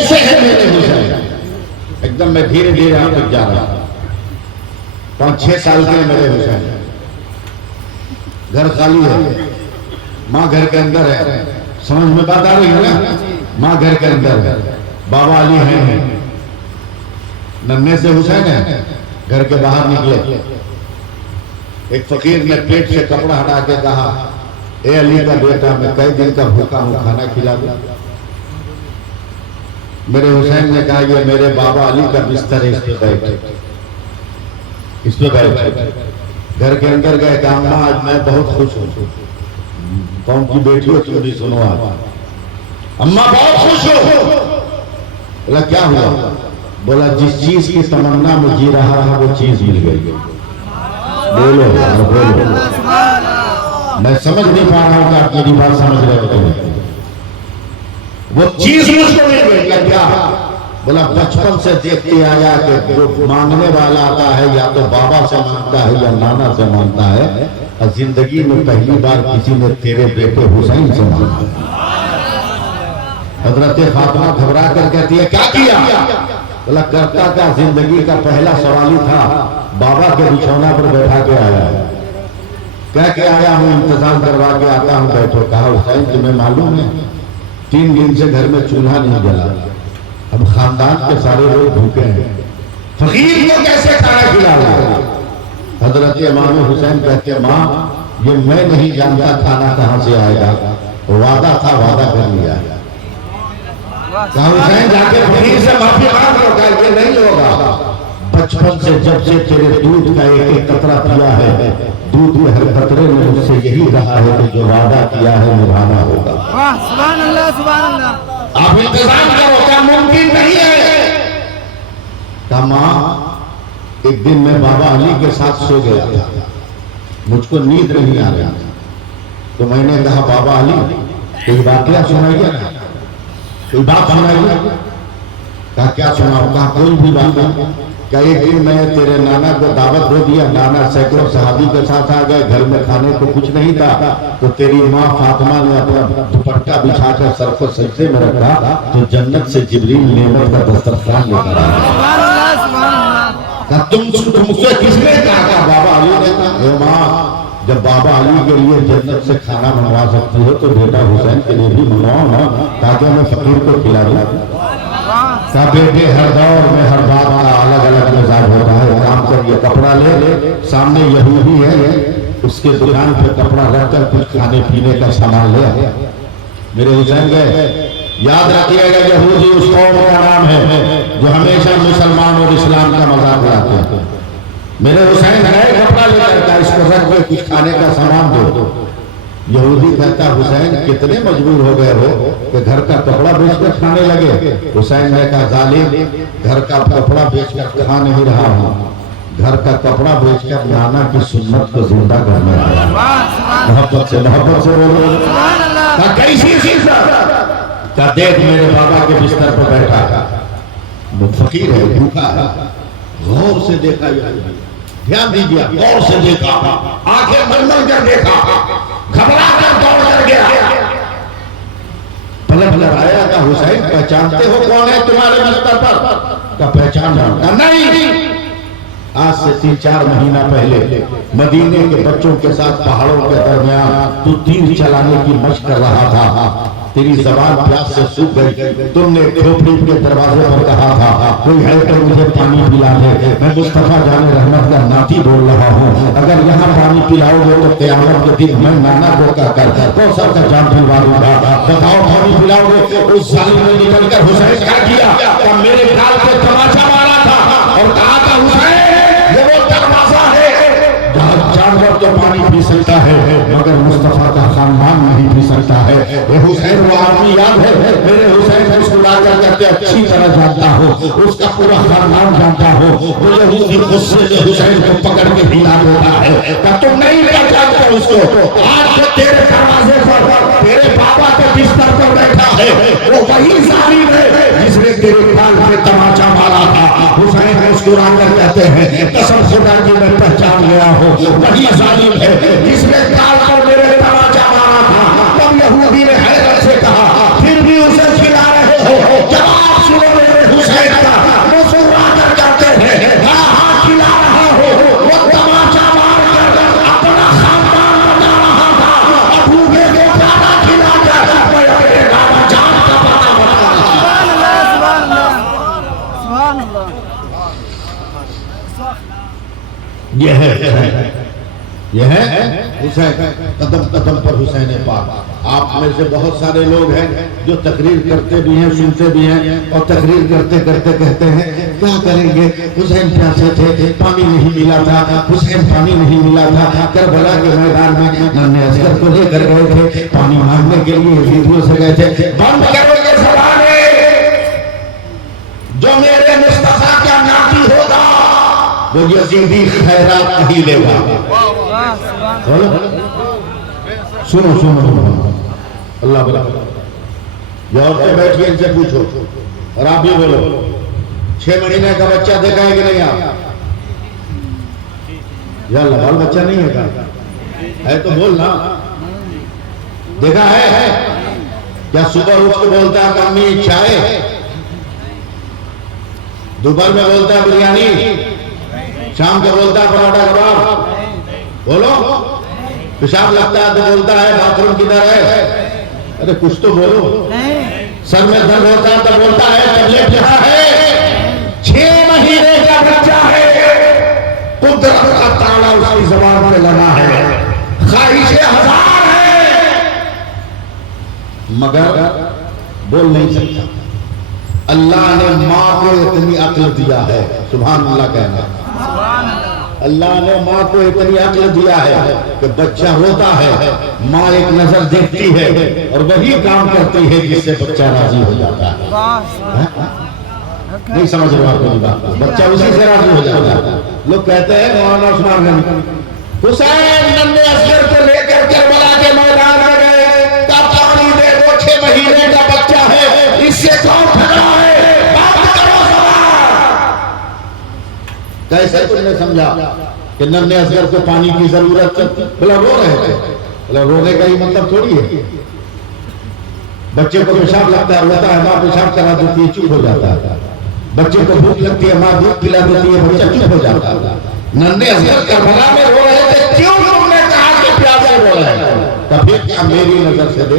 कैसे है मेरे हुसैन? एकदम मैं धीरे धीरे आप तक जा रहा हूं। 5-6 साल के मेरे हुसैन, घर खाली है, माँ घर के अंदर है। समझ में बात आ रही है ना? माँ घर के अंदर है, बाबा अली हैं, नन्हे से हुसैन है। घर के बाहर निकले, एक फकीर ने पेट से कपड़ा हटा के कहा, ए अली का बेटा, मैं कई दिन का भूखा हूं, खाना खिला दो। मेरे हुसैन ने कहा, ये मेरे बाबा अली का बिस्तर है, इस पे बैठ, इस पे बैठ। घर के अंदर गए, कहा अम्मा आज मैं बहुत खुश हूं। कौन की बेटी हो तुम भी सुनो आज। अम्मा बहुत खुश हो। बोला क्या हुआ? बोला जिस चीज की तमन्ना में जी रहा है वो चीज मिल गई। बोलो बोलो, मैं समझ नहीं पा रहा हूं कि आप मेरी बात समझ रहे हो। वो चीज मुझको मिल गई। क्या? बोला बचपन से देखते आया कि जो मांगने वाला आता है या तो बाबा से मांगता है या नाना से मांगता है, और जिंदगी में पहली बार किसी ने तेरे बेटे हुसैन से मांगा। हजरत फातिमा घबरा कर कहती है क्या किया? बोला करता का जिंदगी का पहला सवाल ही था, बाबा के बिछौना पर बैठा के आया, कह के आया हूं इंतजाम करवा के आता हूं, बैठो। कहा हुसैन तुम्हें मालूम है 3 दिन से घर में चूल्हा नहीं जला, अब खानदान के सारे लोग भूखे हैं, फकीर को कैसे खाना खिलाओ? हजरत इमाम हुसैन कहते माँ ये मैं नहीं जानता खाना कहां से आएगा, वादा था, वादा कर लिया। कहा हुसैन जाके फकीर से माफी मांग लो। कहा ये नहीं होगा, बचपन से जब से तेरे दूध का एक एक कतरा पिया है, दूध में हर कतरे में मुझसे यही रहा है कि जो वादा किया है निभाना होगा। सुभान अल्लाह, सुभान अल्लाह। आप इंतजाम करो, क्या मुमकिन नहीं है? कहा माँ एक दिन मैं बाबा अली के साथ सो गया था, मुझको नींद नहीं आ रही थी, तो मैंने कहा बाबा अली कोई वाकया सुनाइए ना, कोई बात सुनाइए। कहा क्या सुनाओ? कहा कोई भी बात नहीं। क्या एक दिन मैं तेरे नाना को दावत दे दिया, नाना सैकड़ों सहाबी के साथ आ गए, घर में खाने को कुछ नहीं था, तो तेरी माँ फातिमा ने अपना दुपट्टा बिछाकर सर को सजदे में रखा, तो जन्नत से जिब्रील नेमत का दस्तरखान लेकर आया। तुम मुझसे किसने कहा? बाबा अली ने कहा। माँ जब बाबा अली के लिए जन्नत से खाना मंगवा सकती हो तो बेटा हुसैन के लिए भी मंगवाओ ना, ताकि मैं फकीर को खिला दूं। क्या बेटे हर दौर में हर बात का अलग अलग मिजाज होता है। काम करिए, कपड़ा ले, सामने यहूदी है, उसके दुकान पे कपड़ा रखकर कुछ खाने पीने का सामान ले आया। मेरे हुसैन गए, याद रखिएगा यहूदी उस कौम का नाम है जो हमेशा मुसलमान और इस्लाम का मजाक उड़ाते हैं। मेरे हुसैन गए, कपड़ा लेकर का इसको रख के कुछ खाने का सामान दो। यहूदी कहता हुसैन कितने मजबूर हो गए हो कि घर का कपड़ा बेचकर खाने लगे? हुसैन ने कहा जालिम घर का कपड़ा बेचकर खा नहीं रहा हूँ, घर का कपड़ा बेचकर नाना की सुन्नत को जिंदा करने आया। मोहब्बत से बोलो। कैसी चीज? क्या देख मेरे बाबा के बिस्तर पर बैठा, वो फकीर है, भूखा है, गौर से देखा, ध्यान दीजिए, गौर से देखा, आंखें बंद कर देखा, घबरा कर दौड़ कर गया, पलट कर आया। का हुसैन पहचानते हो कौन है तुम्हारे बिस्तर पर? का पहचान जानता नहीं। आज से 3-4 महीना पहले मदीने के बच्चों के साथ पहाड़ों के दरमियान तू तीर चलाने की मशक कर रहा था, तेरी जबान प्यास से सूख गई, तुमने खोपड़ी के दरवाजे पर कहा था कोई है तो मुझे पानी पिला दे, मैं मुस्तफा जाने रहमत का नाती बोल रहा हूँ, अगर यहाँ पानी पिलाओगे तो क़यामत के दिन मैं नाना को कहकर कौसर का जाम पिलवा दूंगा। बताओ पानी पिलाओगे? उस जालिम ने निकलकर हुसैन क्या किया? तो मेरे गाल पे तमाचा मारा था और कहा था हुसैन ये वो दरवाजा है जहाँ जानवर तो पानी पी सकता है मगर मुस्तफा का खानदान नहीं पी सकता है। ये हुसैन वो आदमी याद है? मेरे हुसैन मुस्कुरा कर कहते अच्छी तरह जानता हो, उसका पूरा खानदान जानता हो। वो यहूदी गुस्से से हुसैन को पकड़ के हिला देता है, क्या तुम नहीं पहचानते उसको? आज तो तेरे दरवाजे पर तेरे बाबा के बिस्तर पर बैठा है वो वही जालिम है जिसने तेरे कान पे तमाचा मारा था। हुसैन मुस्कुरा कर कहते हैं कसम खुदा की मैं पहचान गया हूँ, वही जालिम है जिसने कान पर मेरे तमाचा मारा था। तब यहूदी ने हैरत से कहा फिर भी उसे खिला रहे हो? जवाब ये है हुसैन, कदम कदम पर हुसैन पाक। आप में से बहुत सारे लोग हैं जो तकरीर करते भी हैं, सुनते भी हैं, और तकरीर करते करते कहते हैं क्या करेंगे, हुसैन प्यासे थे, पानी नहीं मिला था, हुसैन पानी नहीं मिला था, करबला के मैदान में नन्हे असगर को लेकर गए थे, पानी मांगने के लिए वीडियो से गए थे। बंद करो ये ज़बानें, जो मेरे मुस्तफा का नाती होगा वो यजीदी खैरात नहीं लेगा। सुनो सुनो अल्लाह बला, ये औरतें बैठिए, इनसे पूछो, और आप भी बोलो, 6 महीने का बच्चा देखा है कि नहीं आप? या बाल बच्चा नहीं है तो बोलना, देखा है? क्या सुबह उठ के बोलता है मम्मी चाय, दोपहर में बोलता है बिरयानी, शाम को बोलता है पराठा कबाब? बोलो। पेशाब लगता है तो बोलता है बाथरूम किधर है? अरे कुछ तो बोलो। सर में दर्द होता है तो बोलता है टैबलेट कहाँ है? 6 महीने का बच्चा है, कुदरत का ताला उसकी ज़बान पे लगा है, ख्वाहिशें 1000 है, मगर बोल नहीं सकता। अल्लाह ने माँ को इतनी अक्ल दिया है, सुभान अल्लाह कहना। अल्लाह ने माँ को इतनी अक्ल दिया है कि बच्चा रोता है, माँ एक नजर देखती है और वही काम करती है जिससे बच्चा राजी हो जाता है। नहीं समझ रहे आप मेरी बात को? बच्चा उसी से राजी हो जाता है। लोग कहते हैं मौलाना उस्मान गनी हुसैन नन्हे असगर को लेकर करबला के मैदान में गए, तब पानी दे दो, 6 महीने का बच्चा है, इससे कौन ठगा है? बात करो सवाल। कैसे तुमने समझा कि नन्हे असगर को पानी की जरूरत थी? बोला रो रहे थे। बोला रोने का ही मतलब थोड़ी है, बच्चे को पेशाब लगता है, रोता है, माँ पेशाब करा देती है, चुप हो जाता है। बच्चे को भूख लगती है, माँ दूध पिला देती है, बच्चा चुप हो जाता है। नन्हे असगर करबला में रो रहे थे, क्यों तुमने कहा कि प्यासे रो रहे हैं? कभी क्या मेरी नजर से दे,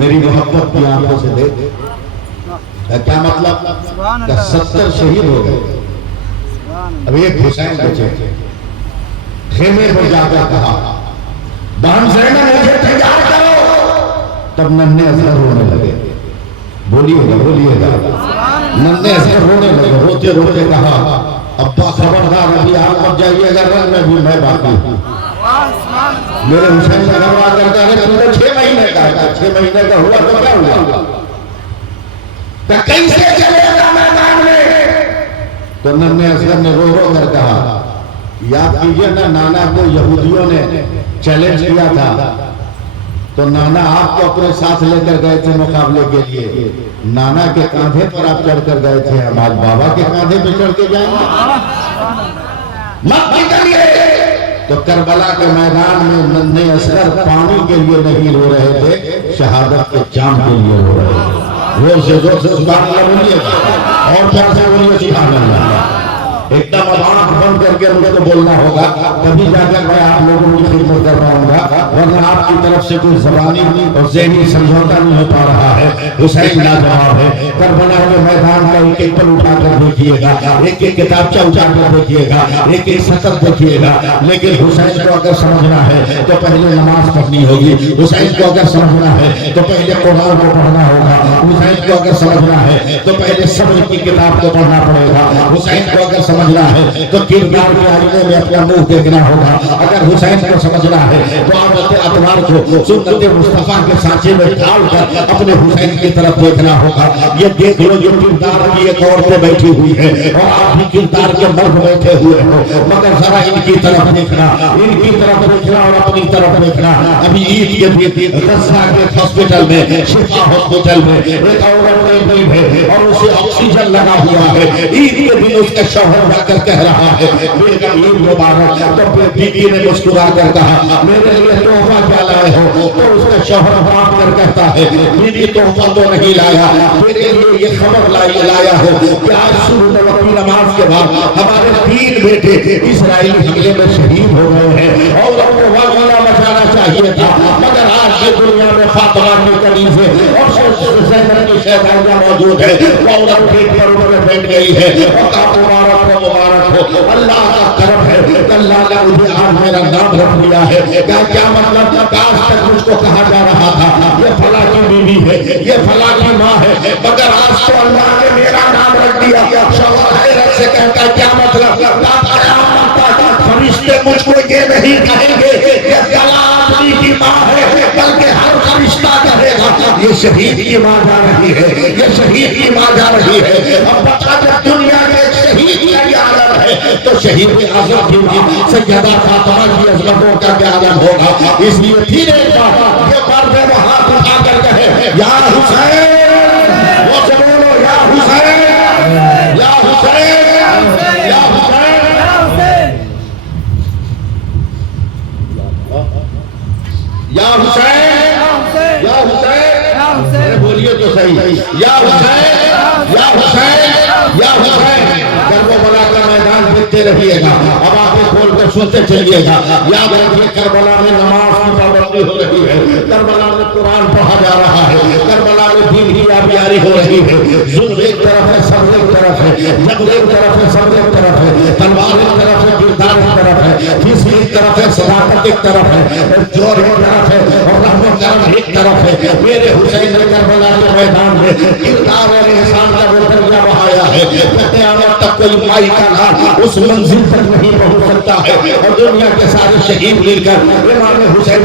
मेरी मोहब्बत की आंखों से दे। क्या मतलब? 70 शहीद हो गए, अब एक हुसैन बचे। खेमे पर जाकर कहा बहन ज़ैनब मुझे तैयार करो, तब नन्हे असगर रोने लगे। बोलिएगा बोलिएगा। नन्हे असगर रोने लगे, रोते रोते कहा अब्बा खबरदार, अभी आप मत जाइएगा, रंग में भी मैं बाकी हूँ। मेरे हुसैन का घबरा करता है, तुमने 6 महीने का है, 6 महीने का हुआ तो क्या हुआ? तो कैसे चलेगा मैदान में? तो नन्हे असगर ने रो रो कर कहा, याद कीजिए ना, नाना को यहूदियों ने चैलेंज किया था, तो नाना आपको अपने साथ लेकर गए थे मुकाबले के लिए। नाना के कांधे पर आप चढ़कर गए थे, हम आज बाबा के कांधे पे चढ़ के जाएंगे? मत निकलिए। तो करबला के मैदान में नन्हे असगर पानी के लिए नहीं रो रहे थे, शहादत के जाम के लिए रो रहे थे। जोर से सुभान अल्लाह बोलिएगा, और प्यार से बोलिए सुभान अल्लाह। एकदम आंख बंद करके मुझे तो बोलना होगा, तभी जाकर मैं आप लोगों की खिदमत कर पाऊंगा, वरना आपकी तरफ से कोई ज़बानी और ज़हनी समझौता नहीं हो पा रहा है। हुसैन लाजवाब है। करबला के मैदान का एक एक पल उठाकर देखिएगा, एक एक किताबचा उठाकर देखिएगा, एक एक सतर देखिएगा, लेकिन हुसैन को अगर समझना है तो पहले नमाज पढ़नी होगी। हुसैन को अगर समझना है तो पहले कुरान को पढ़ना होगा। हुसैन को अगर समझना है तो पहले सब्र की किताब को पढ़ना पड़ेगा। हुसैन को अगर समझना है तो किरदार के आईने में अपना मुंह देखना होगा। अगर हुसैन को समझना है तो आदत अतवार को सुन्नत मुस्तफा के सांचे में डालकर अपने हुसैन की तरफ देखना होगा। ये देख लो, जो किरदार की एक औरतें बैठी हुई है और आप भी किरदार के मर्द बैठे हुए हो, मगर जरा इनकी तरफ देखना, इनकी तरफ देखना और अपनी तरफ देखना। अभी ईद के दिन रस्सा के हॉस्पिटल में, शिफा हॉस्पिटल में एक औरत है और उसे ऑक्सीजन लगा हुआ है। ईद के दिन उसका शौहर जाकर कह रहा है बेटा ईद मुबारक, तो बीवी ने मुस्कुरा कर कहा मेरे लिए तोहफा क्या लाए हो? तो उसका शौहर बात कर कहता है बीवी तोहफा तो नहीं लाया, मेरे लिए ये खबर लाया हो कि आज सुबह वक्त नमाज के बाद हमारे 3 बेटे इस्राएली हमले में शहीद हो गए हैं और उनको वाला बचाना चाहिए था, मगर आज की दुनिया में फातिमा की कनीज़ और ज़ैनब की शहज़ादियाँ मौजूद है, वो औरत पेट पर ऊपर बैठ गई है और मुबारक हो। अल्लाह का करम है कि अल्लाह ने मुझे आज मेरा नाम रख दिया है। क्या मतलब, आज तक मुझको कहा जा रहा था ये फला की बीवी है, ये फला की माँ है, मगर आज तो अल्लाह ने मेरा नाम रख दिया। शौहर हैरत से कहता है क्या मतलब, फरिश्ते मुझको ये नहीं कहेंगे ये फला आदमी की माँ है, बल्कि हर फरिश्ता कहेगा ये शहीद की माँ जा रही है, ये शहीद की माँ जा रही है। अब बता, जब दुनिया में एक शहीद का आलम है तो शहीद आजम की माँ सैयदा फातिमा की अजमतों का क्या आलम होगा। इसलिए फिर एक बार ये मर्द वो हाथ उठाकर कहे या हुसैन, वो से बोलो या हुसैन, या हुसैन, या हुसैन, या हुसैन, या हुसैन, अरे बोलिए तो सही, या हुसैन, या हुसैन, या हुसैन। करबला का मैदान देखते रहिएगा। अब आंखें खोल कर सुनते चलिएगा। याद रखिए, करबला में नमाज की पाबंदी हो रही है, करबला में कुरान पढ़ा जा रहा है, करबला में दीन की यारी हो रही है। जुल्म एक तरफ है, सब एक तरफ है, जबर एक तरफ है, सब एक तरफ है, तलवार एक तरफ है, किरदार एक तरफ है, फिस एक तरफ है, सदाकत एक तरफ है, जोर एक तरफ है और रहमत करम एक तरफ है। मेरे हुसैन ने करबला के मैदान में किरदार और इंसान का दर्जा बढ़ाया है। क़यामत तक कोई माई का नाम उस मंजिल तक नहीं पहुंच सकता है। और दुनिया के सारे शहीद मिलकर इमाम हुसैन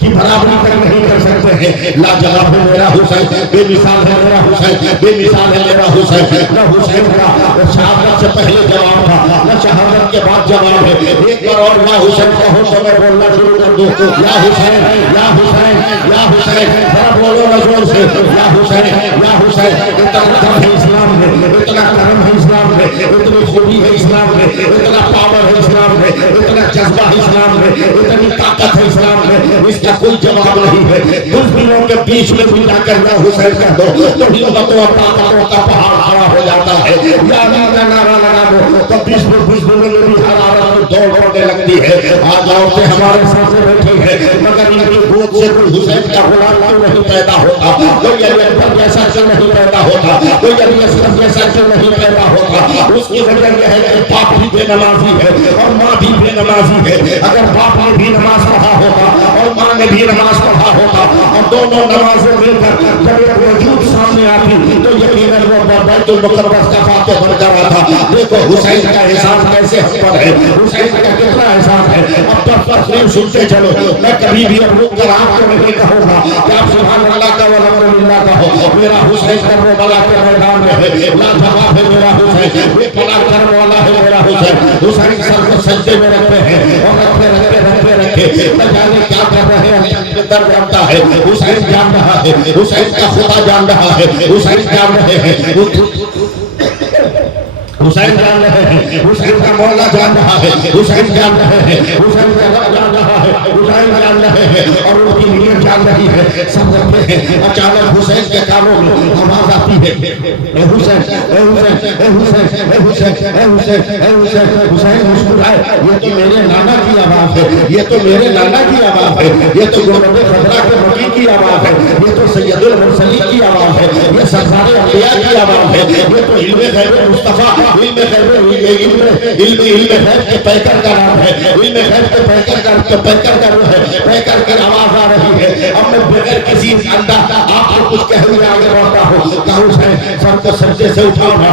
की बराबरी तक नहीं कर सकते हैं। लाजवाब है मेरा हुसैन, बेमिसाल है मेरा हुसैन, बेमिसाल है मेरा हुसैन। न हुसैन का शहादत से पहले जवाब था, न शहादत के बाद जवाब है। एक बार और या हुसैन कहो तो मैं बोलना शुरू कर दूं, या हुसैन, या हुसैन, या हुसैन। जरा बोलो ना जोर से, या हुसैन, या हुसैन। इतना दम है इस्लाम में, इतना करम है इस्लाम में, इतनी खूबी है इस्लाम में, इतना पावर है इस्लाम में, इतना जज्बा है इस्लाम में, इतनी ताकत है इस्लाम में। इसका कोई जवाब नहीं है। मुस्लिमों के बीच में भी जाकर ना हुसैन कह दो तो हिम्मतों और ताकतों का पहाड़ खड़ा हो जाता है। या नारा लगा दो तो बीच में भी हरारत में दौड़ पड़ने लगती है। आज औरतें हमारे साथ बैठी है, मगर इनकी गोद से कोई हुसैन का गुलाम क्यों नहीं पैदा होता, कोई अली अकबर जैसा क्यों नहीं पैदा होता, कोई अली असगर जैसा क्यों नहीं पैदा होता। उसकी वजह यह है कि बाप भी बेनमाजी है और माँ भी बेनमाजी है। अगर बाप ने भी नमाज पढ़ा होता और माँ ने भी नमाज पढ़ा होता और दोनों नमाजें मिलकर जब एक वजूद सामने आती तो यकीनन वो बैतुल मुक़द्दस का फातिह बनकर आता। देखो हुसैन का एहसान कैसे हम पर है, हुसैन का कितना एहसान है। अब तक तस्लीम सुनते चलो। मैं कभी भी अब रुक कर आपको नहीं कहूँगा कि आप सुभान अल्लाह का वल्हम्दुलिल्लाह कहो। मेरा हुसैन करबला के मैदान में है, लाजवाब है मेरा हुसैन, बेपनाह करने वाला है मेरा हुसैन। हुसैन सर को सजदे में रखते हैं और रखते रखते रखते रखते न जाने क्या कर रहे हैं। दर जानता है, हुसैन जान रहा है, हुसैन का खुदा जान रहा है, हुसैन जान रहे हैं, हुसैन जान रहे हैं, हुसैन का मौला जान रहा है, हुसैन जान रहे हैं, हुसैन का रब जान रहा है, हुसैन जान रहे हैं और उनकी नीयत जान रही है। सब रखते हैं। अचानक हुसैन के कानों में आवाज आती है, ए हुसैन, ए हुसैन, ए हुसैन, ए हुसैन, ए हुसैन, ए हुसैन। हुसैन मुस्कुराए, ये तो मेरे नाना की आवाज है, ये तो मेरे नाना की आवाज है, ये तो गुरबत खतरा के वकील की आवाज है, ये तो सैयदुल मुरसलीन की आवाज है, ये सरदार अंबिया की आवाज है, ये तो इल्मे गैब मुस्तफा इल्मे गैब के पैकर का नाम है, इल्मे गैब के पैकर का वो है, पैकर की आवाज आ रही है। अब मैं बगैर किसी अंदाज आपको कुछ कह हुए आगे बढ़ता हूँ। कहूँ सर को सज्जे से उठाओ ना,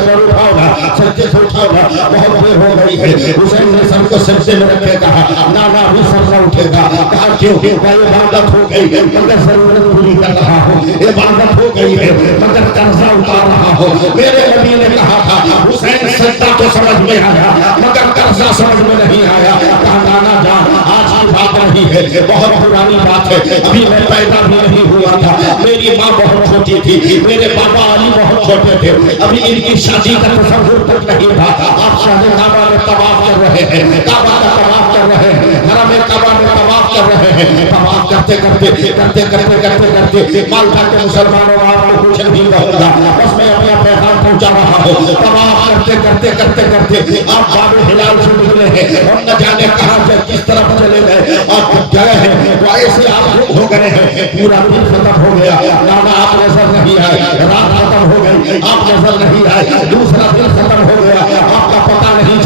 सर उठाओ ना, सज्जे से उठाओ ना, बहुत देर हो गई है। हुसैन ने सर को सज्जे में रखे, कहा ना ना अभी सर न उठेगा। कहा क्यों? इबादत हो गई मगर जरूरत पूरी कर रहा हूँ, इबादत हो गई है मगर कर्जा उतार रहा हूँ। मेरे नबी ने कहा था हुसैन सज्जा तो समझ में आया मगर कर्जा समझ में नहीं आया। कहा नाना जान आज की बात नहीं है, बहुत पुरानी बात है, अभी मैं पैदा भी नहीं हुआ था, मेरी माँ बहुत छोटी थी, मेरे पापा अली बहुत छोटे थे, अभी इनकी शादी का तसव्वुर तक नहीं था। आप शादी काबा में तवाफ कर रहे हैं, काबा का तवाफ कर रहे हैं, हरम काबा में तवाफ कर रहे हैं। तवाफ करते करते करते करते करते करते मालवा के मुसलमानों आपको कुछ नहीं कहूँगा, बस मैं अपना पैगाम पहुँचा रहा हूँ। तवाफ करते करते करते करते आप बाबे हिलाल से निकले हैं और न जाने कहाँ से किस तरफ चले गए और गए हैं तो ऐसे आप हो गए हैं। पूरा दिन खत्म हो गया, नाना आप नजर नहीं आए, रात खत्म हो गई, आप नजर नहीं आए, दूसरा दिन खत्म हो गया,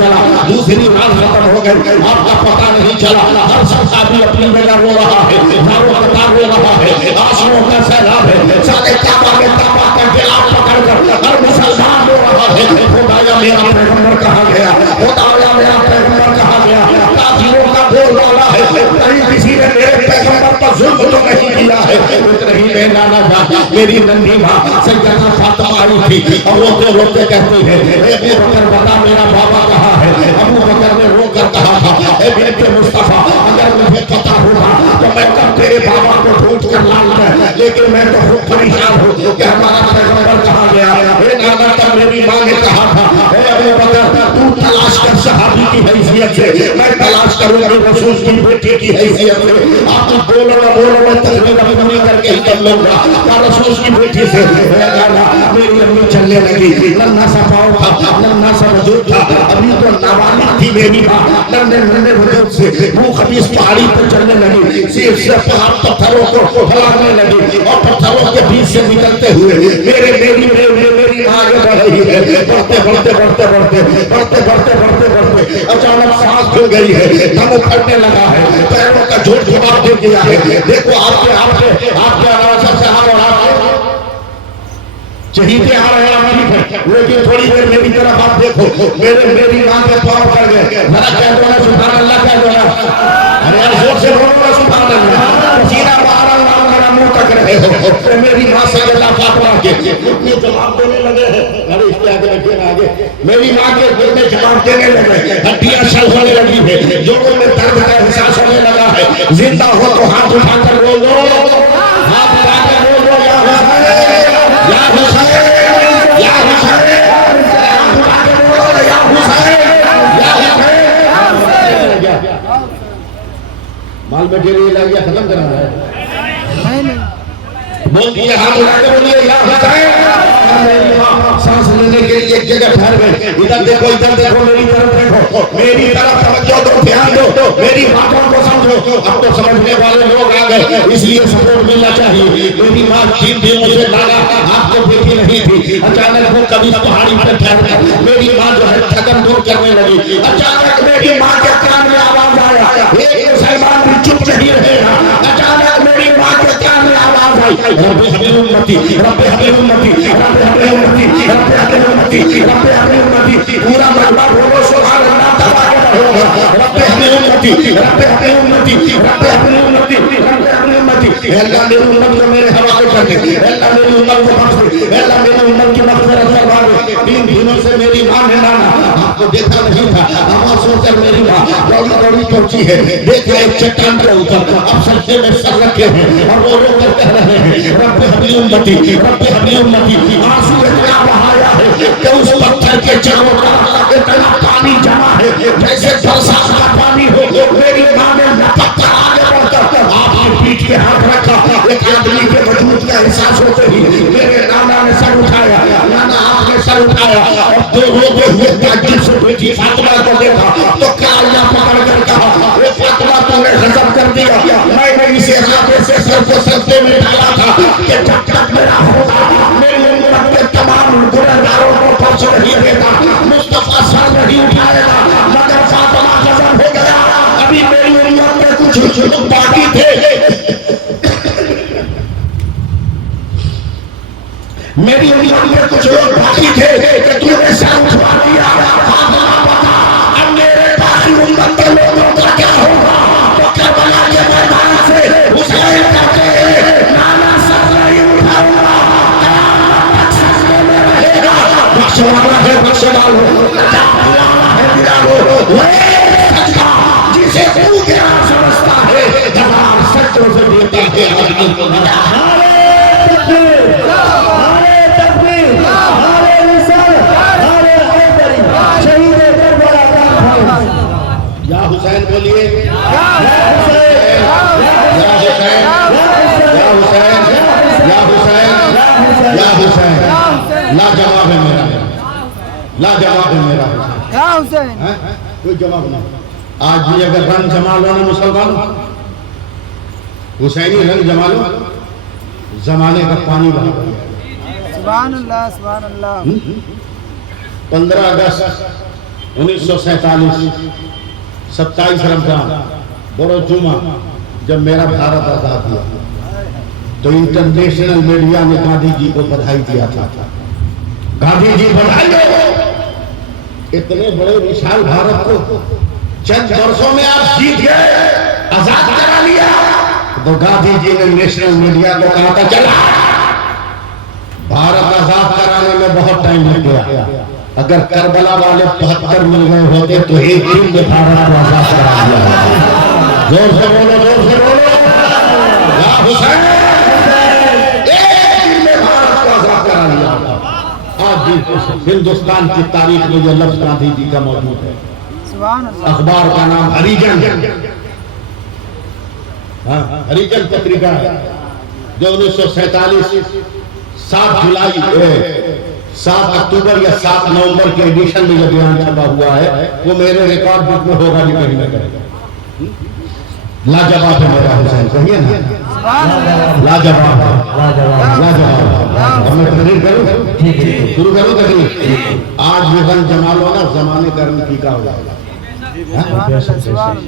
चला, दूसरी रात खत्म हो गई, आपका पता नहीं चला। हर शख्स भी अपनी जगह रो रहा है, दारो कतार रो रहा है, आंसुओं का सैलाब है। सारे काबा में ताबा का गिलाफ पकड़कर हर मुसलमान रो रहा है, खुदाया मेरा पैगंबर कहाँ गया, खुदाया मेरा पैगंबर कहाँ गया। काफिरों का बोलबाला है, कहीं किसी ने मेरे पैगंबर पर जुल्म तो नहीं किया है। इतना ही मैं नाना था, मेरी नन्ही माँ सैयदा फातिमा आई थी और रोते रोते कहती है, अबू बकर बता मेरा बाबा कहाँ है। अबू बकर ने रोकर कहा था, ए बेटे मुस्तफा, अगर मुझे पता होगा तो मैं कब तेरे बाबा को ढूंढ कर लाऊंगा, लेकिन मैं तो खूब परेशान हूँ कि हमारा पैगंबर कहाँ गया। हे नाना तब मेरी माँ ने कहा था, हे अबू बकर तू तलाश कर सहाबी की हैसियत से, मैं तलाश करूंगा रसूल की बेटी की हैसियत से। आप बोलो ना बोलो, मैं तकरीर अपनी करके ही कर लूंगा या रसूल की बेटी से। मेरी अम्मी चलने लगी, नन्हा सा पाँव था, नन्हा सा वजूद था, अभी तो नाबालिग थी मेरी माँ। नन्हे नन्हे वजूद से वो खबीस पहाड़ी पर चलने लगी, सिर से पहाड़ पत्थरों को फैलाने लगी और पत्थरों के बीच से निकलते हुए मेरी माँ आगे बढ़ रही है। बढ़ते अचानक सांस खुल गई है, दम उखड़ने लगा है, पैरों का जोर जवाब दे दिया है। देखो आपके अनावसर साहब और आपके चहीते आ रहे हैं, लेकिन थोड़ी देर मेरी तरफ आप देखो, मेरी माँ के पाँव पड़ गए। जरा कह दो ना सुभान अल्लाह, कह दो ना, अरे यार जोर से बोलो ना सुभान अल्लाह। सीधा बाहर मेरा मुंह तक रहे हो तो मेरी माँ से अल्लाह फातिमा के इतने जवाब देने लगे हैं। अरे इसके आगे रखिए आगे, मेरी माँ के दिल में जवाब देने लगे, हड्डियां शल होने लगी है, जोड़ों में दर्द का एहसास होने लगा है। जिंदा हो तो हाथ उठाकर रो लो, हाथ उठाकर रो लो, या हुसैन, या हुसैन, या हुसैन, हाथ उठाकर रो लो, या हुसैन, या हुसैन। माल मटेरियल आ गया, खत्म करना है। बोल दिया, हाथ उठाकर बोलिए या हुसैन। सांस लेने के लिए एक जगह ठहर गए। इधर देखो मेरी तरफ देखो, मेरी तरफ तवज्जो दो, ध्यान दो, मेरी बातों को समझो। अब तो समझने वाले लोग आ गए, इसलिए सपोर्ट मिलना चाहिए। मेरी माँ 3 दिनों से नाना आपको देखी नहीं थी, अचानक वो कभी पहाड़ी पर ठहर गए। मेरी माँ जो है थकन दूर करने लगी। अचानक मेरी माँ के कान में आवाज आया, एक मुसलमान भी चुप नहीं रहेगा। अचानक मेरी माँ के कान में आवाज आई, रब्बे हमें उम्मती, रब्बे हमें उम्मती, रब्बे हमें उम्मती, रब्बे हमें उम्मती, रब्बे हमें उम्मती। पूरा मजमा बोलो सुभान अल्लाह, दबा के रहो। रब्बे हमें उम्मती, रब्बे हमें उम्मती, रब्बे हमें उम्मती, रब्बे हमें उम्मती। अल्लाह मेरी उम्मत को मेरे हवाले कर दे, अल्लाह मेरी उम्मत को बख्श दे, अल्लाह मेरी उम्मत की मग़फ़िरत फरमा दे। 3 दिनों से मेरी माँ ने नाना आपको देखा नहीं था, आवाज सुनकर मेरी माँ दौड़ी पहुंची है। देखा एक चट्टान के ऊपर अब सजदे में सर रखे हैं और वो रोकर कह रहे हैं, रब्बे हमें उम्मती, रब्बे हमें उम्मती। आंसू इतना बहाया है कि उस पत्थर के चारों तरफ इतना पानी जमा है जैसे बरसात का पानी हो। मेरी माँ ने लपक कर आगे बढ़कर आपकी पीठ पे हाथ रखा। एक आदमी के वजूद का एहसास होते ही मेरे नाना ने सर उठाया, नाना आपने सर उठाया और दो रोते हुए ताज्जुब से बेटी फातिमा को देखा तो कालियां पकड़ कर कहा, ए फातिमा तुमने गजब कर दिया। मैंने इसे हाथे से सर को सजदे में डाला था कि जब तक मेरा होगा मेरी उम्मत के तमाम गुनहगारों को बख्श नहीं देगा, मुस्तफा सर नहीं उठाएगा। मगर फातिमा गजब हो गया, अभी मेरी उम्मत में कुछ लोग बाकी थे, मेरी उम्मत में कुछ लोग बाकी थे कि तूने सर उठवा दिया। फातिमा बता अब मेरे बाकी उम्मत के लोगों का क्या होगा। तो करबला के मैदान से हुसैन कहते हैं, नाना सर नहीं उठाऊंगा, कयामत तक सजदे में रहेगा। बख्शवाला है बख्श डालो, दिलाना है दिला लो। वो एक सजदा जिसे तू गिरा समझता है, 1000 सजदों से देता है आदमी को। हुसैन बोलिए, या हुसैन, या हुसैन, या हुसैन, या हुसैन, या हुसैन। लाजवाब है मेरा, लाजवाब है मेरा या हुसैन। कोई जवाब नहीं। आज भी अगर रंग जमा लो ना मुसलमान, हुसैनी रंग जमा लो, जमाने का पानी बहा गया। सुभान अल्लाह, सुभान अल्लाह। 15 अगस्त 1947 27 रमजान बड़ो जुमा जब मेरा भारत आजाद हुआ तो इंटरनेशनल मीडिया ने गांधी जी को बधाई दिया था। गांधी जी बधाई हो, इतने बड़े विशाल भारत को चंद वर्षों में आप जीत गए, आजाद करा लिया। तो गांधी जी ने नेशनल मीडिया को कहा था चला, भारत आजाद कराने में बहुत टाइम लग गया, अगर करबला वाले 75 मिल गए होते तो एक दिन में भारत को आजाद करा दिया। जोर से बोलो, जोर से बोलो, या हुसैन, एक दिन में भारत को आजाद करा दिया। आज भी हिंदुस्तान की तारीख में यह लफ्ज गांधी जी का मौजूद है। अखबार का नाम हरिजन, हरिजन पत्रिका है, जो 1947 7 अक्टूबर या 7 नवंबर के एडिशन में यह बयान छपा हुआ है। वो मेरे रिकॉर्ड बुक में होगा नहीं, कहीं ना कहीं। लाजवाब है मेरा हुसैन, कहिए ना, लाजवाब है, लाजवाब। मैं तकरीर करूं, शुरू करूं तकरीर। आज विजन जमा लो ना, जमाने कर्म की का हो जाएगा।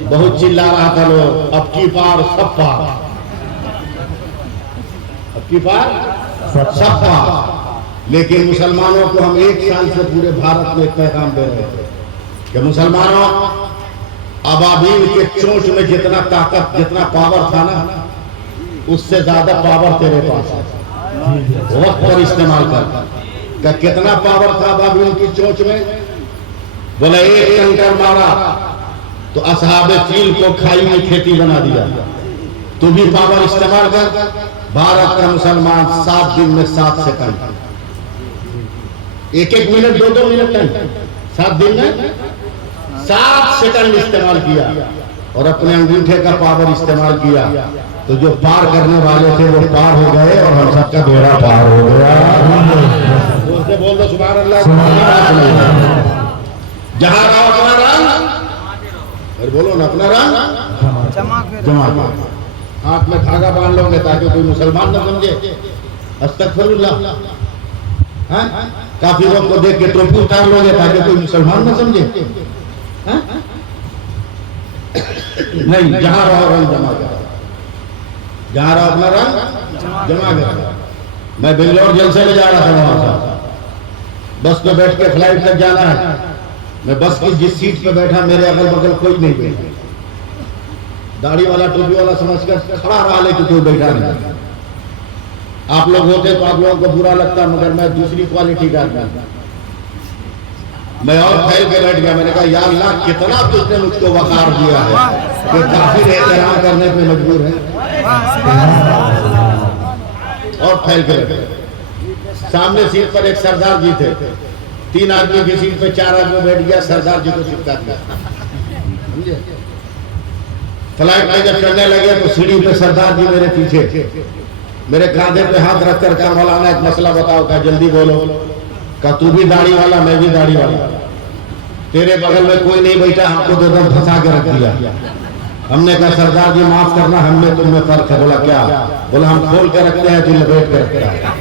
बहुत चिल्ला रहा था लोग, अब की पार सब पार, अब की पार सब पार। लेकिन मुसलमानों को हम 1 साल से पूरे भारत में एक पैगाम दे रहे थे कि मुसलमानों, अबाबील के चोंच में जितना ताकत, जितना पावर था ना, उससे ज्यादा पावर तेरे पास है, वक्त पर इस्तेमाल कर। कितना पावर था अबाबील की चोंच में? बोला 1 कंकर मारा तो असहाबे फील को खाई में खेती बना दिया। तू भी पावर इस्तेमाल कर। भारत का मुसलमान 7 दिन में 7 सेकंड, 1-1 मिनट, 2-2 मिनट नहीं, 7 दिन में 7 सेकंड इस्तेमाल किया और अपने अंगूठे का पावर इस्तेमाल किया। तो जो पार करने वाले थे वो पार हो गए और हम सबका बेड़ा पार हो गया। बोल दो सुभान अल्लाह। जहां रहो अपना रंग, और बोलो ना अपना रंग जमा के हाथ में धागा बांध लोगे ताकि कोई मुसलमान न समझे। अस्तगफिरुल्लाह। काफी लोग को देख के टोपी उतार लोगे ताकि कोई मुसलमान न समझे। नहीं, जहां रहो रंग जमा करो, जहां रहो अपना रंग जमा करो। मैं बेंगलोर जलसे में जा रहा था, वहां से बस पे बैठ के फ्लाइट तक जाना है। मैं बस की जिस सीट पे बैठा, मेरे अगल बगल कोई नहीं बैठा। दाढ़ी वाला टोपी वाला समझकर खड़ा रहा, लेकिन कोई बैठा नहीं। आप लोग होते तो आप लोगों को बुरा लगता, मगर मैं दूसरी क्वालिटी का आदमी, मैं और फैल के बैठ गया। मैंने कहा या अल्लाह, कितना तुझने मुझको वकार दिया है कि काफिर एहतराम करने पे मजबूर है। और फैल के बैठ। सामने सीट पर एक सरदार जी थे, 3 आदमी की सीट पे 4 आदमी बैठ गया, सरदार जी को चिपका दिया। फ्लाइट में जब चढ़ने लगे तो सीढ़ी पे सरदार जी मेरे पीछे, मेरे कांधे पे हाथ रखकर कहा मौलाना एक मसला बताओ। कहा जल्दी बोलो। कहा तू भी दाढ़ी वाला, मैं भी दाढ़ी वाला, तेरे बगल में कोई नहीं बैठा, हमको 2 दम फंसा के रख दिया। हमने कहा सरदार जी माफ करना, हम में तुम में फर्क है। बोला क्या? बोला हम खोल के रखते हैं, तुम लपेट के रखते हैं।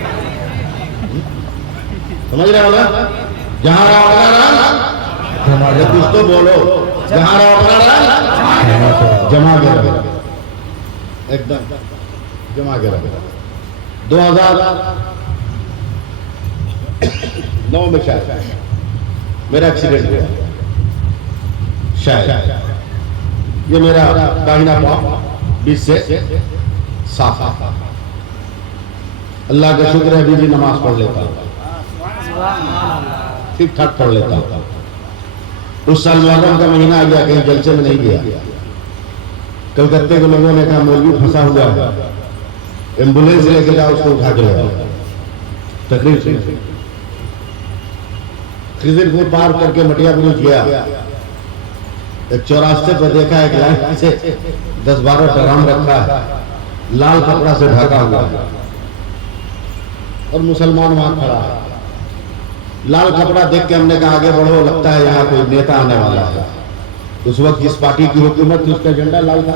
समझ रहे हो ना? जहां रहो अपना रंग, कुछ तो बोलो। जहां रहो अपना रंग जमा के रखो, एकदम जमा के रखो। 2009 में शायद मेरा एक्सीडेंट हुआ, शायद ये मेरा दाहिना पांव 20 से 7। अल्लाह का शुक्र है, अभी भी नमाज पढ़ लेता हूं, ठीक ठाक पढ़ लेता हूं। उस साल मुहर्रम का महीना आ गया, कहीं जलसे में नहीं गया। कलकत्ते के लोगों ने कहा मौलवी फंसा हुआ है, एम्बुलेंस लेके जाओ, उसको उठा के ले आओ। तकरीर से खिजरपुर पार करके मटिया ब्रिज गया, एक चौरास्ते पर देखा एक लाइन से 10-12 ड्रम रखा है, लाल कपड़ा से ढका हुआ है और मुसलमान वहां खड़ा है। लाल कपड़ा देख के हमने कहा आगे बढ़ो, लगता है यहाँ कोई नेता आने वाला है। उस वक्त जिस पार्टी की हुकूमत थी उसका झंडा लाल था।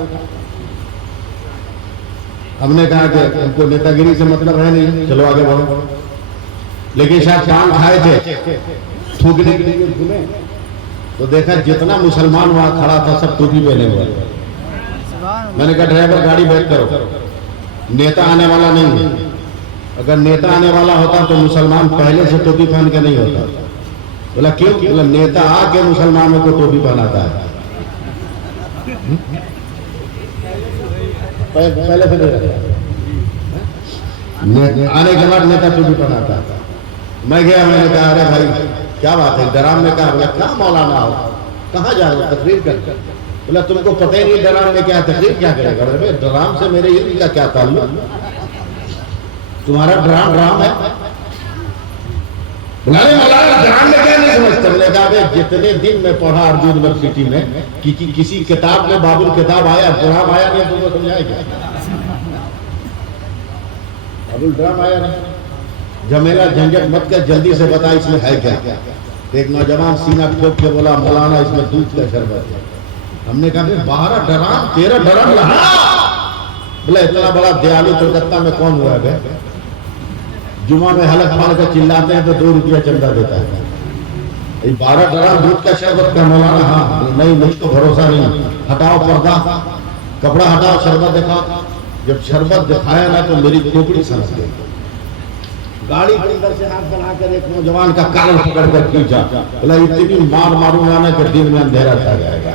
हमने कहा कि उनको नेतागिरी से मतलब है नहीं, चलो आगे बढ़ो। लेकिन शायद पान खाए थे, थूकने के लिए घूमे, तो देखा जितना मुसलमान वहां खड़ा था सब टोपी पहने हुए। सुभान मैंने कहा ड्राइवर गाड़ी बैक करो, नेता आने वाला नहीं है। अगर नेता आने वाला होता तो मुसलमान पहले से टोपी पहन के नहीं होता। बोला क्यों? बोला नेता आके मुसलमानों को टोपी पहनाता है। पहले से आने के बाद नेता टोपी पहनाता है। मैं गया, मैंने कहा अरे भाई क्या बात है, डराम में कहा? बोला क्या मौलाना हो, कहाँ जा रहे हो? तकरीर कर। बोला तुमको पता ही नहीं डराम में क्या तकरीर क्या करेगा? अरे डराम से मेरे इल्म का क्या ताल्लुक, तुम्हारा ड्राम है। मौलाना डराम में क्या नहीं समझते? मैंने कहा जितने दिन में पढ़ा अर्जुन यूनिवर्सिटी में किसी किताब में बाबुल किताब आया, डराम आया नहीं, तुमको समझाएगा? बाबुल ड्राम आया नहीं। झमेला झंझट मत कर, जल्दी से बता इसमें है क्या? एक नौजवान सीना ठोक के बोला मौलाना इसमें दूध का शरबत है। हमने कहा 12 डराम 13 डराम लगा। बोला इतना बड़ा दयालु कलकत्ता में कौन हुआ है? जुमा में हलक फाड़ कर चिल्लाते हैं तो 2 रुपया चंदा देता है। 12 डराम दूध का शरबत का मौलाना? हाँ। नहीं मुझको भरोसा नहीं, हटाओ पर्दा, कपड़ा हटाओ, शरबत दिखाओ। जब शरबत दिखाया ना तो मेरी खोपड़ी समझ गई। गाड़ी के अंदर से हाथ बनाकर एक नौजवान का कान पकड़ कर खींचा। बोला इतनी मार मारूंगा ना कि दिन में अंधेरा छा जाएगा।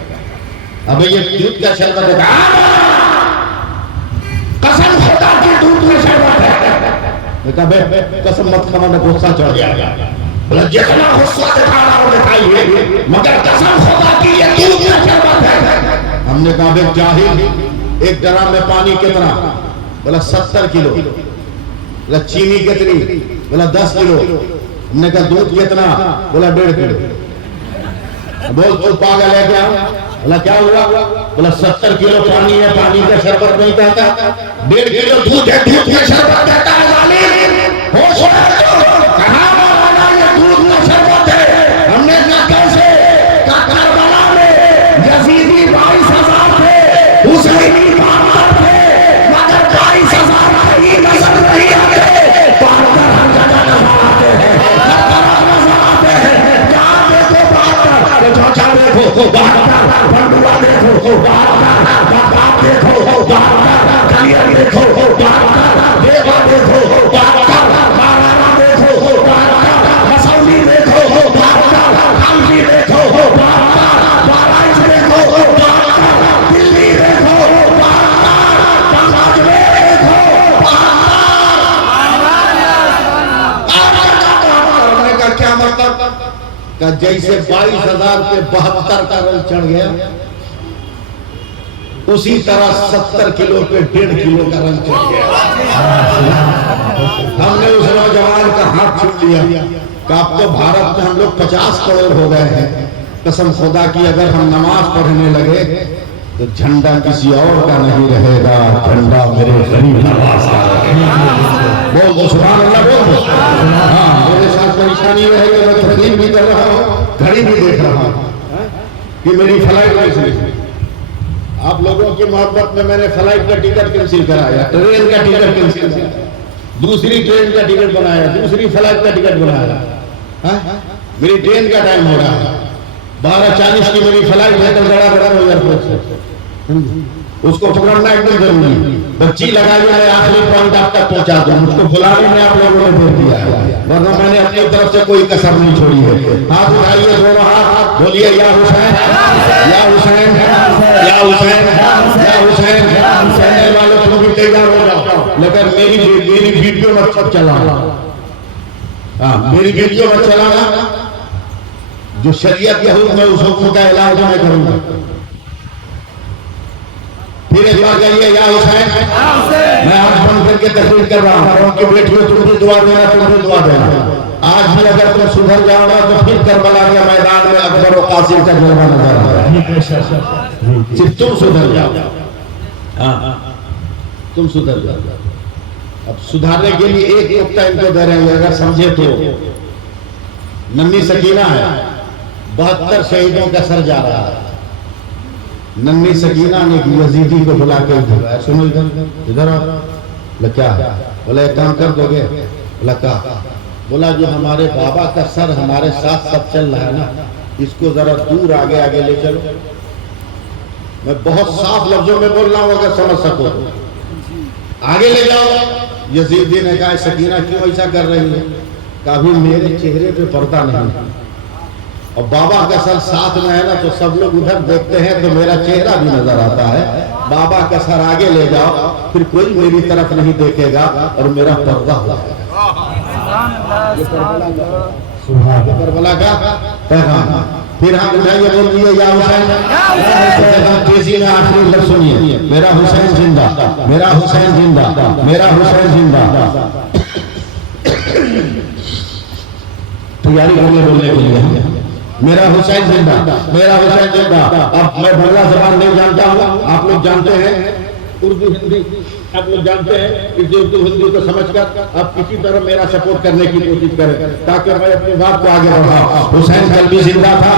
अब ये दूध का शरबत है, कसम खुदा की दूध का शरबत है। कसम मत खाना, ना गुस्सा चढ़ जाएगा। बोला जितना गुस्सा दिखा रहा हो दिखाइए, मगर कसम खुदा की ये दूध का शरबत है। हमने कहा बे जाहिल, एक ड्राम में पानी कितना? बोला 70 किलो। बोला चीनी कितनी? बोला 10 किलो। हमने कहा दूध कितना? बोला 1.5 किलो। बोल तू पागल है क्या? बोला क्या हुआ? बोला 70 किलो पानी है, पानी का शरबत नहीं कहता, 1.5 किलो दूध है, दूध का शरबत कहता है। होश कहाँ वाला ये दूध का शरबत है? हमने कहा कैसे? करबला में यजीदी 22,000 थे, हुसैनी 72 थे, मगर 22,000 ही नजर नहीं आते। 72 हर जगह नजर आते हैं, हर तरफ नजर आते हैं। जहाँ देखो 72, चौचा देखो 72, बंडुआ देखो 72, बाप देखो 72, कलियर देखो 72, देवा देखो 72, बाराना देखो 72, मसौली देखो 72, कामजी देखो 72, बाराइच देखो 72, दिल्ली देखो 72, पंजाब देखो 72। क्या मतलब? जैसे 22,000 पे 72 का रंग चढ़ गया, उसी तरह 70 किलो पे 1.5 किलो का रंग चढ़ गया। हमने उस नौजवान का हाथ छू लिया कि अब तो भारत में हम लोग 50 करोड़ हो गए हैं। कसम खुदा की अगर हम नमाज पढ़ने लगे तो झंडा किसी और का नहीं रहेगा, झंडा मेरे गरीब नवाज का रहेगा। बोल सुभान अल्लाह, बोल। हाँ, मेरे साथ परेशानी रहेगी, मैं तकलीफ भी कर रहा हूँ, घड़ी भी देख रहा हूँ कि मेरी फ्लाइट कैसे। आप लोगों की मोहब्बत में मैंने फ्लाइट का टिकट कैंसिल कराया, ट्रेन का टिकट कैंसिल कराया, दूसरी ट्रेन का टिकट बनाया, दूसरी फ्लाइट का टिकट बनाया। मेरी ट्रेन का टाइम हो रहा है, 12:40 की मेरी फ्लाइट है, तो बड़ा बड़ा एयरपोर्ट से उसको पकड़ना एकदम जरूरी। बच्ची लगाई है, आखिरी पॉइंट आप तक पहुंचा दूं, उसको बुलाने में आप लोगों ने भेज दिया है, वरना मैंने अपनी तरफ से कोई कसर नहीं छोड़ी है। हाथ उठाइए, दोनों हाथ, बोलिए या हुसैन, या हुसैन, या हुसैन, या हुसैन। कहने वालों तुम भी तैयार हो जाओ, लेकिन मेरी वीडियो मत चलाना। हाँ, मेरी वीडियो मत चलाना। जो शरीयत के हुक्म है उस हुक्म का इलाज मैं करूंगा। फिर एक बार कहिए या हुसैन। मैं हाथ बंद करके तकरीर कर रहा हूँ, उनकी बेटियों तुम भी दुआ देना, तुम भी दुआ देना। आज भी अगर तुम सुधर जाओगे तो फिर करबला के मैदान में अकबर और कासिम का जलवा नजर आ रहा है। सिर्फ तुम सुधर जाओ। हाँ, तुम सुधर जाओ। अब सुधारने के लिए एक नुकता इनको दे रहे हैं, अगर समझे तो। नन्ही सकीना है, 72 शहीदों का सर जा रहा है। नन्ही सकीना ने यजीदी को बुला के बुलाया, सुनो इधर आओ। बोला क्या? बोला एक काम कर दोगे? बोला क्या? बोला जो हमारे बाबा का सर हमारे साथ सब चल रहा है ना, इसको जरा दूर आगे आगे ले चलो। मैं बहुत साफ लफ्जों में बोल रहा हूं, अगर समझ सको तो आगे ले जाओ। यजीदी ने कहा सकीना क्यों ऐसा कर रही है? कभी मेरे चेहरे पे पर्दा नहीं, और बाबा का सर साथ में है ना, तो सब लोग उधर देखते हैं तो मेरा चेहरा भी नजर आता है। बाबा का सर आगे ले जाओ, फिर कोई मेरी तरफ नहीं देखेगा और मेरा पर्दा हो जाएगा। करबला का पैगाम। फिर हम उठाइए, बोल दिए या हुसैन। तेजी में आखिरी लफ्ज सुनिए, मेरा हुसैन जिंदा, मेरा हुसैन जिंदा, मेरा हुसैन जिंदा। तैयारी करिए बोलने के लिए, मेरा हुसैन जिंदा, मेरा हुसैन जिंदा। अब मैं बांग्ला जबान नहीं जानता हूँ, आप लोग जानते हैं उर्दू हिंदी, आप लोग जानते हैं। इस उर्दू हिंदी को समझकर आप किसी तरह मेरा सपोर्ट करने की कोशिश करें, ताकि मैं अपनी बात को आगे बढ़ाऊं। हुसैन कल भी जिंदा था,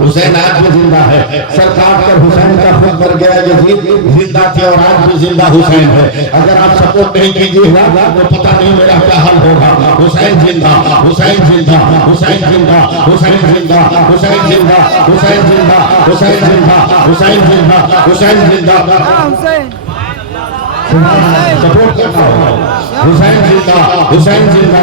हुसैन आज भी जिंदा है। सर काट कर हुसैन का खुद मर गया, यजीद जिंदा थे और आज भी जिंदा हुसैन है। अगर आप सपोर्ट नहीं कीजिएगा तो पता नहीं मेरा क्या हाल होगा। हुसैन जिंदा, हुसैन जिंदा, हुसैन जिंदा, हुसैन जिंदा, हुसैन जिंदा, हुसैन जिंदा, हुसैन जिंदा, हुसैन जिंदा, हुसैन जिंदा। सपोर्ट करना होगा। हुसैन जिंदा, हुसैन जिंदा,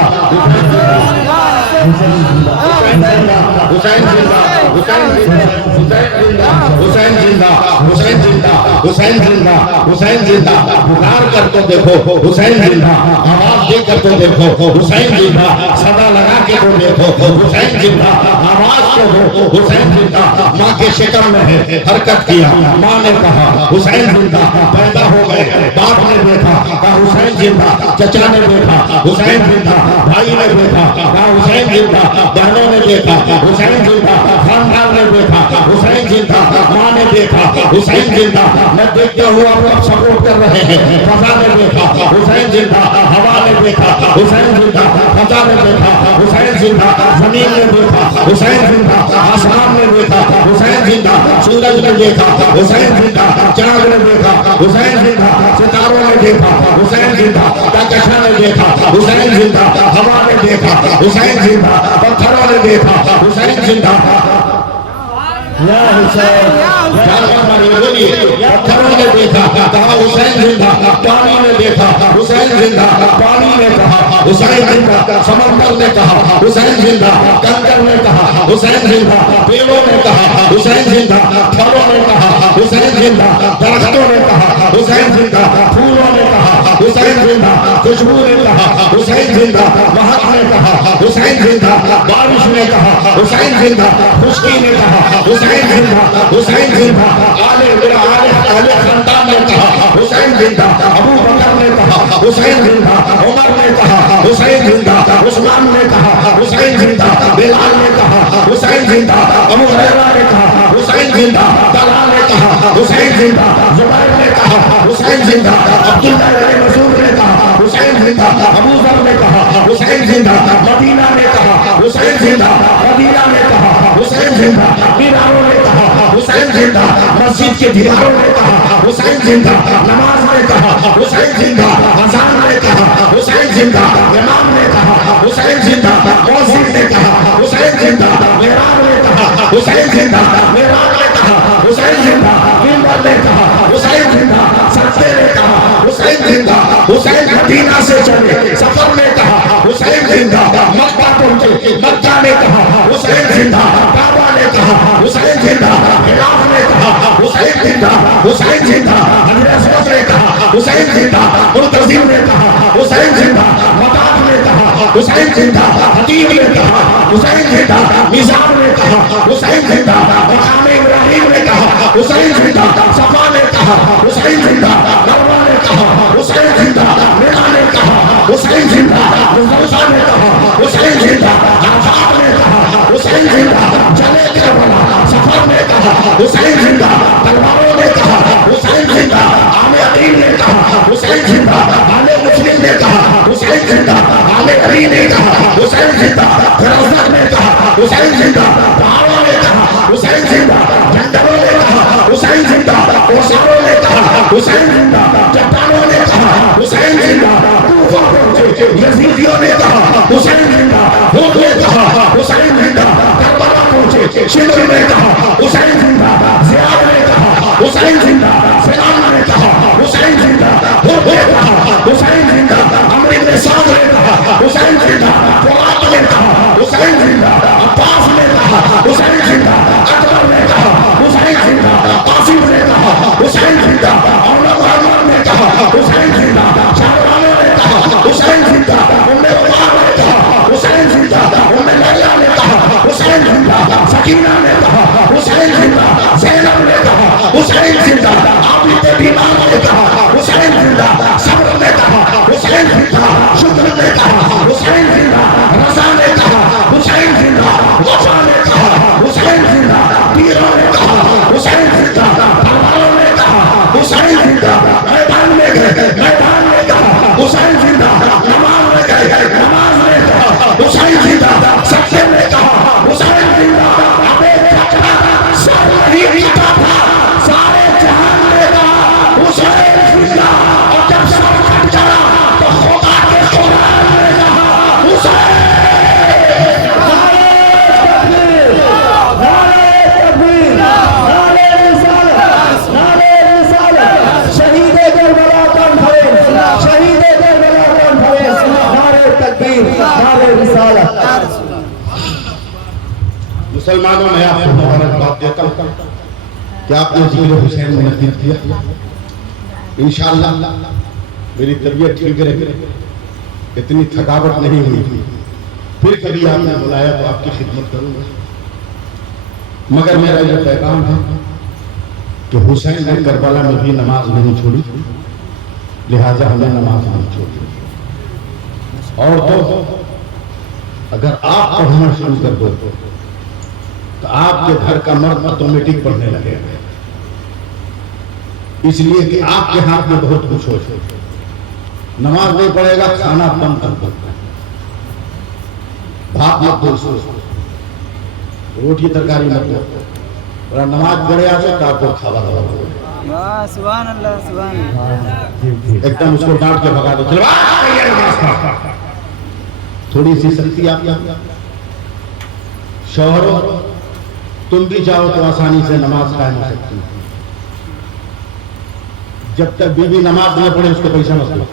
हुसैन जिंदा, हुसैन जिंदा, हुसैन जिंदा, हुसैन जिंदा, हुसैन जिंदा, हुसैन जिंदा, हुसैन जिंदा, हुसैन जिंदा। पुकार कर तो देखो हुसैन जिंदा, आवाज दे कर तो देखो हुसैन जिंदा, सदा लगा के तो देखो हुसैन जिंदा, आवाज तो दो हुसैन जिंदा। माँ के शिकम में है, हरकत किया, माँ ने कहा हुसैन जिंदा। पैदा हो गए, बाप ने देखा, कहा हुसैन जिंदा। चचा ने देखा, हुसैन जिंदा। भाई ने देखा, कहा हुसैन जिंदा। बहनों ने देखा, हुसैन जिंदा। खानदान ने देखा, हुसैन जिंदा। माँ ने देखा, हुसैन जिंदा। मैं देखते हुए आप लोग सपोर्ट कर रहे हैं। फजा ने देखा, हुसैन जिंदा। हवा ने देखा, हुसैन जिंदा। फजा ने देखा, हुसैन जिंदा। जमीन ने देखा, हुसैन जिंदा। आसमान ने देखा, हुसैन जिंदा। सूरज ने देखा, हुसैन जिंदा। चांद ने देखा, हुसैन जिंदा। सितारों ने देखा, हुसैन जिंदा। कहकशां ने देखा, हुसैन जिंदा। हवा ने देखा, हुसैन जिंदा। पत्थरों ने देखा, हुसैन जिंदा। या हुसैन, बोलिए। पत्थरों ने देखा, कहा हुसैन जिंदा। पानी ने देखा, हुसैन जिंदा। पानी ने कहा, हुसैन जिंदा। समंदर ने कहा, हुसैन जिंदा। कंकर ने कहा, हुसैन जिंदा। पेड़ों ने कहा, हुसैन जिंदा। फलों ने कहा, हुसैन जिंदा। दरख्तों ने कहा, हुसैन जिंदा। फूलों ने कहा, हुसैन जिंदा। खुशबू ने कहा, हुसैन जिंदा। महक ने कहा, हुसैन जिंदा। बारिश ने कहा, हुसैन जिंदा। खुशकी ने कहा, हुसैन जिंदा। हुसैन जिंदा। आले खानदान ने कहा, हुसैन जिंदा। अबू बकर ने कहा, हुसैन जिंदा। उमर ने कहा, हुसैन जिंदा। उस्मान ने कहा, हुसैन जिंदा। बिलाल ने कहा, हुसैन जिंदा। अबू हुरैरा ने कहा, हुसैन जिंदा। तलहा ने कहा, हुसैन जिंदा। जुबैर ने कहा, हुसैन जिंदा। अब्दुल्लाह इब्न मसूद ने कहा, हुसैन जिंदा। अबू जर ने कहा, हुसैन जिंदा। मदीना ने कहा, हुसैन जिंदा। मदीना ने कहा, हुसैन जिंदा। मीरारों ने कहा, हुसैन जिंदा। मस्जिद के दीवारों ने कहा, हुसैन जिंदा। नमाज ने कहा, हुसैन जिंदा। अज़ान ने कहा, हुसैन जिंदा। इमाम ने कहा, हुसैन जिंदा। मौज़िन ने कहा, हुसैन जिंदा। मेहराब ने कहा, हुसैन जिंदा। मेहराब ने कहा, हुसैन जिंदा। मिंबर ने कहा, हुसैन जिंदा। सजदे ने कहा, हुसैन जिंदा। हुसैन मदीना से चले, सफर ने कहा, हुसैन जिंदा। मक्का पहुंचे, मक्का ने कहा, हुसैन जिंदा। काबा ने कहा, हुसैन जिंदा। इराक ने कहा, हुसैन जिंदा। हुसैन जिंदा। हजरत ने कहा, हुसैन जिंदा। मुर्तज़िम ने कहा, हुसैन जिंदा। मताब ने कहा, हुसैन जिंदा। हदीब ने कहा, हुसैन जिंदा। निज़ाम ने कहा, हुसैन जिंदा। मकाम इब्राहिम ने कहा, हुसैन जिंदा। सफा ने कहा, हुसैन जिंदा। मरवा ने कहा, हुसैन जिंदा। मिना ने कहा, हुसैन जिंदा। मुज़दलिफ़ा ने कहा, हुसैन जिंदा। अराफ़ात ने कहा, हुसैन जिंदा। जले करबला, सफर ने कहा, हुसैन जिंदा। तलवारों ने कहा, हुसैन जिंदा। आले अकील ने कहा, हुसैन जिंदा। आले मुस्लिम ने कहा, हुसैन जिंदा। आले अली ने कहा, हुसैन जिंदा। फिरोज़ ने कहा, हुसैन जिंदा। पहाड़ों ने कहा, हुसैन जिंदा। जंगलों ने कहा, हुसैन जिंदा। ओसारों ने कहा, हुसैन जिंदा। चट्टानों ने कहा, हुसैन जिंदा। कूफा पहुंचे, यजीदियों ने कहा, हुसैन जिंदा। हुद ने कहा, हुसैन जिंदा। करबला पहुंचे, शिमर ने कहा हुसैन जिंदा, ज़ियाद ने कहा हुसैन जिंदा, सलाम ने कहा हुसैन जिंदा, हुर ने कहा हुसैन जिंदा, अमर इब्न साद ने कहा हुसैन जिंदा, फुआद ने कहा हुसैन जिंदा, अब्बास ने कहा हुसैन जिंदा, अकबर ने कहा हुसैन जिंदा, कासिम ने कहा हुसैन जिंदा, औरंगजेब ने कहा हुसैन जिंदा, शाहजहां ने कहा हुसैन जिंदा, उम्मे रुमान ने कहा हुसैन जिंदा, उम्मे लैला ने कहा हुसैन जिंदा, सकीना ने कहा हुसैन जिंदा, ज़ैनब ने कहा हुसैन जिंदा, आबिद बीमार ने कहा हुसैन जिंदा, सब्र ने कहा हुसैन जिंदा, शुक्र ने कहा हुसैन जिंदा, रज़ा ने कहा हुसैन जिंदा, वफ़ा ने कहा हुसैन जिंदा, पीरों ने कहा हुसैन जिंदा, दरबारों ने कहा हुसैन जिंदा, मैदान में गए मैदान में कहा हुसैन जिंदा, नमाज में गए नमाज में कहा हुसैन जिंदा, सत्य में कहा हुसैन जिंदा, अबे फकरा सर नहीं टिका था, सारे जहान में कहा हुसैन जिंदा, और जब सर कट गया तो खुदा के कुरान में कहा हुसैन। मुसलमानों में आपको मुबारकबाद देता हूं कि आपने जिक्र हुसैन मुनक्किद किया। इंशाअल्लाह मेरी तबीयत ठीक रहे, इतनी थकावट नहीं हुई, फिर कभी आपने बुलाया तो आपकी खिदमत करूंगा। मगर मेरा यह पैगाम है कि हुसैन ने करबला में भी नमाज नहीं छोड़ी, लिहाजा हमें नमाज नहीं छोड़ी। और तो अगर आप पढ़ना शुरू कर दो तो आपके घर का मर्द ऑटोमेटिक पढ़ने लगेगा, इसलिए कि आपके हाथ में बहुत कुछ हो। नमाज नहीं पढ़ेगा, खाना कम कर दो, भात मत दो, रोटी तरकारी मत दो, और नमाज पढ़े आ तो आपको खावा दो। सुभान अल्लाह सुभान अल्लाह। एकदम उसको डांट के भगा दो, चलो थोड़ी सी शक्ति आप शौहरों तुम भी चाहो तो आसानी से नमाज कायम हो सकती है। जब तक बीवी नमाज न पढ़े उसको पैसा मत दो,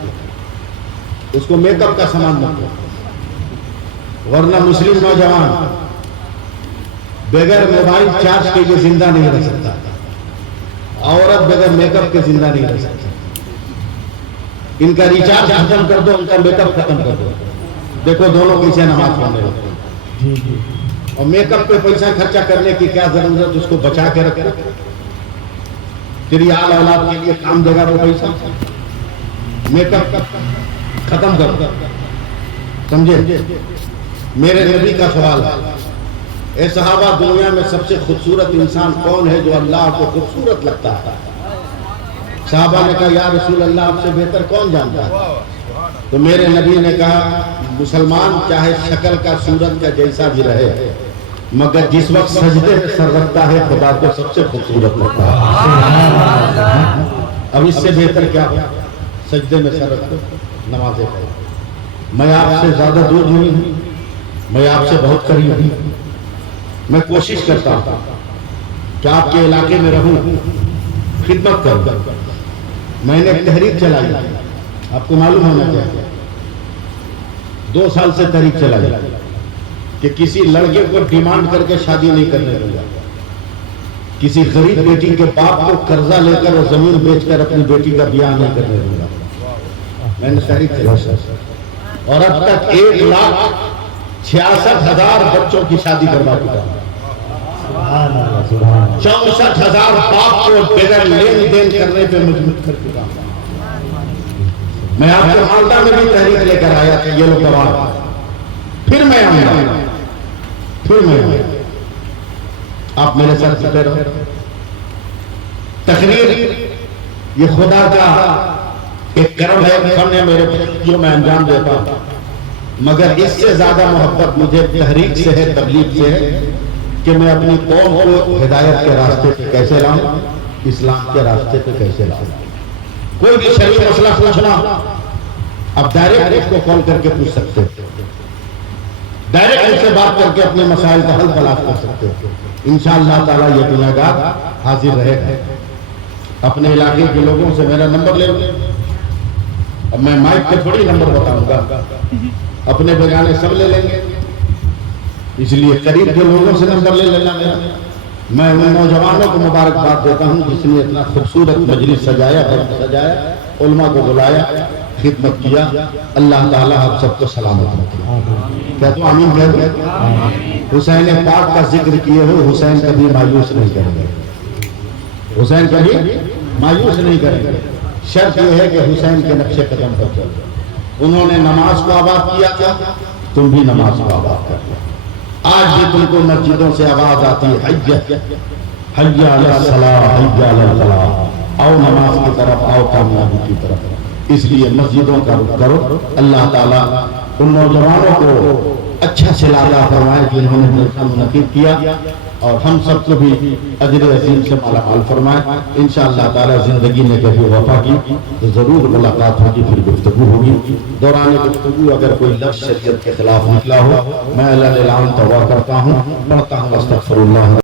उसको मेकअप का सामान मत दो, वरना मुस्लिम नौजवान बगैर मोबाइल चार्ज के जिंदा नहीं रह सकता, औरत बगैर मेकअप के जिंदा नहीं रह सकती। इनका रिचार्ज खत्म कर दो, उनका मेकअप खत्म कर दो, देखो दोनों कैसे नमाज पढ़ने लगते हैं। और मेकअप पे पैसा खर्चा करने की क्या जरूरत, उसको बचा के रखे, तेरी आल औलाद के लिए काम देगा वो पैसा। मेकअप खत्म कर, समझे? मेरे नबी का सवाल है, ए सहाबा दुनिया में सबसे खूबसूरत इंसान कौन है जो अल्लाह को खूबसूरत लगता है? सहाबा ने कहा या रसूल अल्लाह, आपसे बेहतर कौन जानता है? तो मेरे नबी ने कहा मुसलमान चाहे शक्ल का सूरत का जैसा भी रहे, मगर जिस वक्त सजदे में सर रखता है खुदा को सबसे खूबसूरत लगता है। अब इससे बेहतर क्या? सजदे में सर रखो, नमाज़ें पढ़ो। मैं आपसे ज्यादा दूर नहीं हूं, मैं आपसे बहुत करीब हूं। मैं कोशिश करता हूं कि आपके इलाके में रहूं, खिदमत करूं। मैंने एक तहरीक चलाई, आपको मालूम होना चाहिए, 2 साल से तहरीक चलाई कि किसी लड़के को डिमांड करके शादी नहीं करने दूंगा, किसी गरीब बेटी के बाप को कर्जा लेकर और जमीन बेचकर अपनी बेटी का ब्याह नहीं करने दूंगा। मैंने तहरीक चलाई और अब तक 1,66,000 बच्चों की शादी करवा चुका हूं। 64,000 बाप को बगैर लेन देन करने पे मजबूर कर चुका हूं। मैं आपके मालदा में भी तहरीक लेकर आया था, ये लोग गवाह, फिर मैं आऊंगा, फिर मैं आऊंगा। आप मेरे साथ जुटे रहो। तकरीर ये खुदा का एक कर्म है, फन है मेरे जो मैं अंजाम देता हूं, मगर इससे ज्यादा मोहब्बत मुझे तहरीक से है, तबलीग से है कि मैं अपनी कौम को हिदायत के रास्ते पे कैसे लाऊं, इस्लाम के रास्ते पे कैसे लाऊं। कोई भी शरीफ मसला पूछना, अब डायरेक्ट इसको कॉल करके पूछ सकते हो। डायरेक्ट उनसे बात करके अपने मसाइल का हल तलाश कर सकते हो। इंशाअल्लाह ताला ये गुनहगार हाजिर रहेगा। अपने इलाके के लोगों से मेरा नंबर ले लो। अब मैं माइक पे थोड़ी नंबर बताऊंगा, अपने बेगाने सब ले लेंगे, इसलिए करीब के लोगों से नंबर ले लेना मेरा। मैं उन नौजवानों को मुबारकबाद देता हूँ जिसने इतना खूबसूरत मजलिस सजाया, उलमा को बुलाया, खिदमत किया। अल्लाह ताला आप सबको सलामत रखे। क्या तो आमीन कह दो। हुसैन पाक का जिक्र किए हो, हुसैन कभी मायूस नहीं करेंगे, हुसैन कभी मायूस नहीं करेंगे। शर्त यह है कि हुसैन के नक्शे कदम पर चलो। उन्होंने नमाज को आबाद किया था, तुम भी नमाज को आबाद कर लो। आज भी तुमको मस्जिदों से आवाज आती है, हय्या अला सलाह, हय्या अला फलाह, आओ नमाज की तरफ, आओ कामयाबी की तरफ। इसलिए मस्जिदों का रुख करो। अल्लाह ताला उन नौजवानों को अच्छा सिलाता फरमाए जिन्होंने जलसा मुनक़िद किया, और हम सबको भी अजर अज़ीम से माला माल फरमाए। इंशाअल्लाह ताला जिंदगी ने कभी वफा की तो जरूर मुलाकात होगी, फिर गुफ्तगू होगी। दौरान गुफ्तगू अगर कोई लफ्ज़ शरीयत के खिलाफ निकला हो, मैं अल्लाह ने लान तौबा करता हूँ, पढ़ता हूँ अस्तग़फिरुल्लाह।